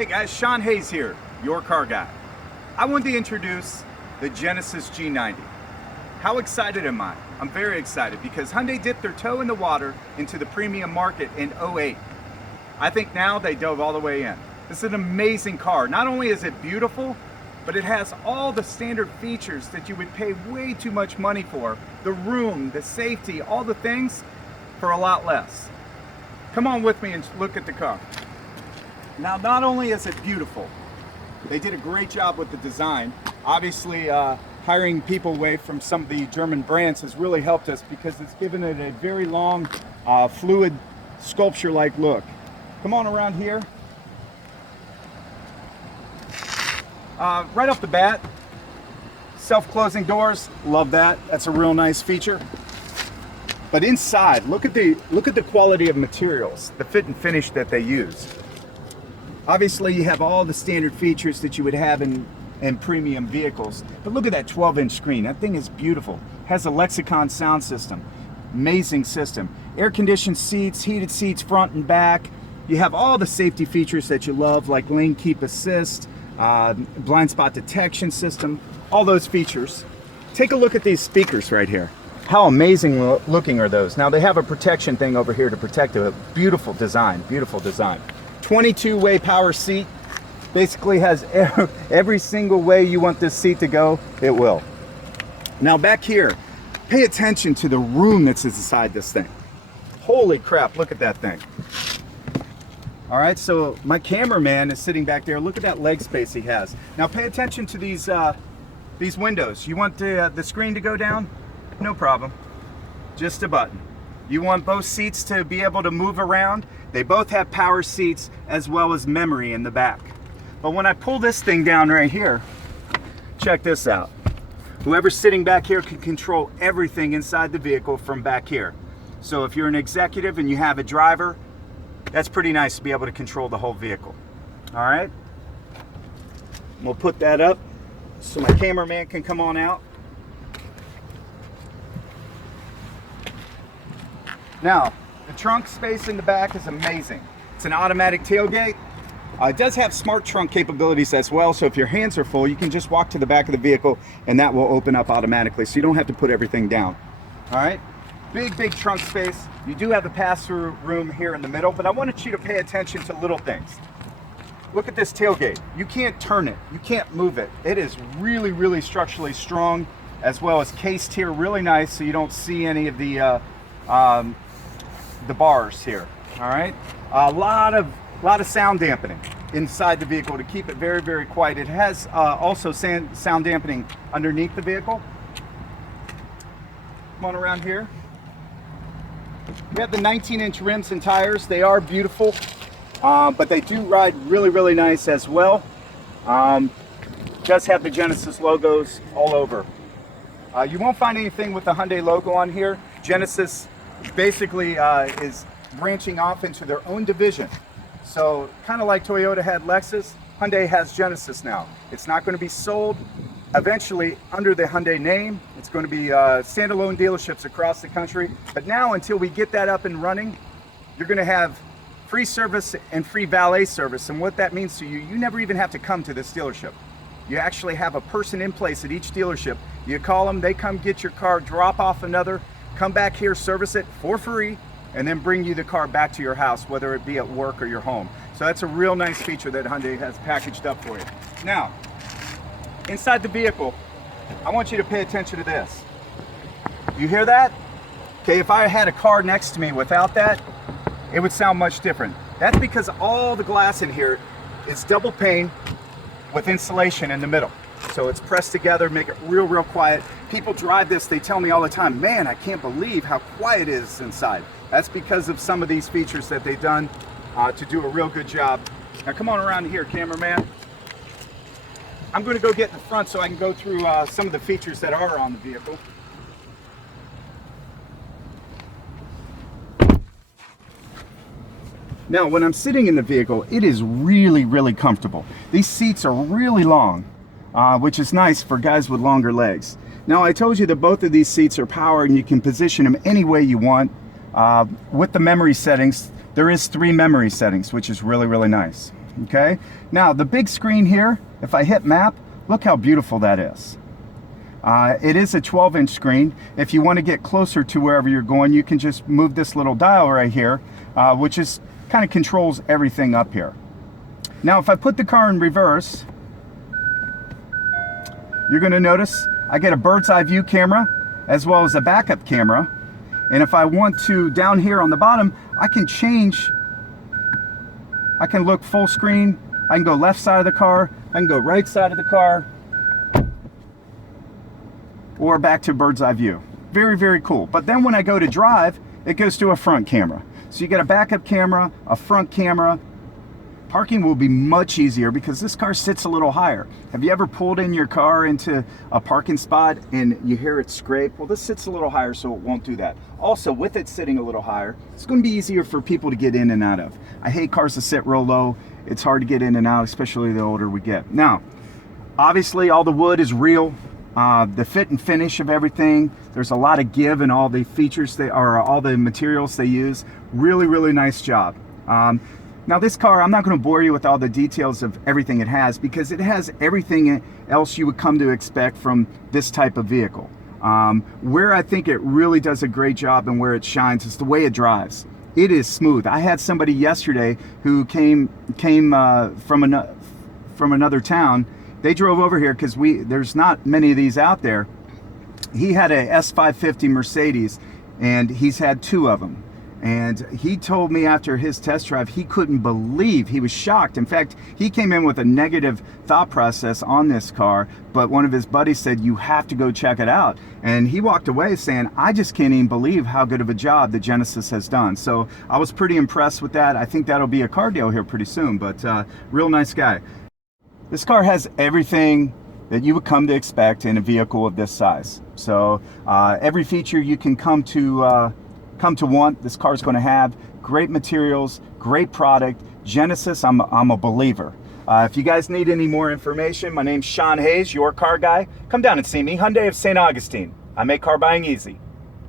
Hey guys, Shawn here, your car guy. I wanted to introduce the Genesis G90. How excited am I? I'm very excited because Hyundai dipped their toe in the water into the premium market in '08. I think now they dove all the way in. This is an amazing car. Not only is it beautiful, but it has all the standard features that you would pay way too much money for. The room, the safety, all the things for a lot less. Come on with me and look at the car. Now, not only is it beautiful, they did a great job with the design. Obviously, hiring people away from some of the German brands has really helped us because it's given it a very long, fluid, sculpture-like look. Come on around here. Right off the bat, self-closing doors, love that. That's a real nice feature. But inside, look at the quality of materials, the fit and finish that they use. Obviously, you have all the standard features that you would have in premium vehicles. But look at that 12-inch screen. That thing is beautiful. Has a Lexicon sound system. Amazing system. Air-conditioned seats, heated seats front and back. You have all the safety features that you love, like lane keep assist, blind spot detection system, all those features. Take a look at these speakers right here. How amazing looking are those? Now, they have a protection thing over here to protect it. Beautiful design, beautiful design. 22-way power seat, basically has every single way you want this seat to go, it will. Now back here, pay attention to the room that's inside this thing. Holy crap, look at that thing. All right, so my cameraman is sitting back there. Look at that leg space he has. Now pay attention to these windows. You want the screen to go down? No problem, just a button. You want both seats to be able to move around? They both have power seats as well as memory in the back. But when I pull this thing down right here, check this out. Whoever's sitting back here can control everything inside the vehicle from back here. So if you're an executive and you have a driver, that's pretty nice to be able to control the whole vehicle. All right? We'll put that up so my cameraman can come on out. Now, the trunk space in the back is amazing. It's an automatic tailgate. It does have smart trunk capabilities as well, so if your hands are full, you can just walk to the back of the vehicle and that will open up automatically, so you don't have to put everything down. All right? Big trunk space. You do have the pass-through room here in the middle, but I wanted you to pay attention to little things. Look at this tailgate. You can't turn it. You can't move it. It is really structurally strong, as well as cased here really nice, so you don't see any of the bars here. All right, a lot of sound dampening inside the vehicle to keep it very quiet. It has also sound dampening underneath the vehicle. Come on around here. We have the 19-inch rims and tires. They are beautiful, but they do ride really nice as well. Does have the Genesis logos all over. You won't find anything with the Hyundai logo on here. Genesis basically is branching off into their own division. So kind of like Toyota had Lexus, Hyundai has Genesis now. It's not going to be sold eventually under the Hyundai name. It's going to be standalone dealerships across the country. But now, until we get that up and running, you're going to have free service and free valet service. And what that means to you, you never even have to come to this dealership. You actually have a person in place at each dealership. You call them, they come get your car, drop off another, come back here, service it for free, and then bring you the car back to your house, whether it be at work or your home. So that's a real nice feature that Hyundai has packaged up for you. Now, inside the vehicle, I want you to pay attention to this. You hear that? Okay, if I had a car next to me without that, it would sound much different. That's because all the glass in here is double pane with insulation in the middle. So it's pressed together, make it real quiet. People drive this, they tell me all the time, man, I can't believe how quiet it is inside. That's because of some of these features that they've done to do a real good job. Now come on around here, cameraman. I'm going to go get in the front so I can go through some of the features that are on the vehicle. Now, when I'm sitting in the vehicle, it is really comfortable. These seats are really long, which is nice for guys with longer legs. Now, I told you that both of these seats are powered and you can position them any way you want. With the memory settings, there is 3 memory settings, which is really nice. Okay, now the big screen here, if I hit map, look how beautiful that is. It is a 12-inch screen. If you want to get closer to wherever you're going, you can just move this little dial right here, which is kind of controls everything up here. Now, if I put the car in reverse, you're going to notice I get a bird's eye view camera as well as a backup camera. And if I want to, down here on the bottom, I can change. I can look full screen. I can go left side of the car. I can go right side of the car. Or back to bird's eye view. Very, very cool. But then when I go to drive, it goes to a front camera. So you get a backup camera, a front camera. Parking will be much easier because this car sits a little higher. Have you ever pulled in your car into a parking spot and you hear it scrape? Well, this sits a little higher, so it won't do that. Also, with it sitting a little higher, it's going to be easier for people to get in and out of. I hate cars that sit real low. It's hard to get in and out, especially the older we get. Now, obviously, all the wood is real. The fit and finish of everything, there's a lot of give in all the features all the materials they use. Really, really nice job. Now this car, I'm not going to bore you with all the details of everything it has because it has everything else you would come to expect from this type of vehicle. Where I think it really does a great job and where it shines is the way it drives. It is smooth. I had somebody yesterday who came from another town. They drove over here because there's not many of these out there. He had a S550 Mercedes and he's had 2 of them. And he told me after his test drive, he couldn't believe, he was shocked. In fact, he came in with a negative thought process on this car, but one of his buddies said, you have to go check it out. And he walked away saying, I just can't even believe how good of a job the Genesis has done. So I was pretty impressed with that. I think that'll be a car deal here pretty soon, but real nice guy. This car has everything that you would come to expect in a vehicle of this size. So every feature you can come to want, this car is going to have. Great materials, great product. Genesis, I'm a believer. If you guys need any more information, my name's Shawn Hayes, your car guy. Come down and see me, Hyundai of St. Augustine. I make car buying easy.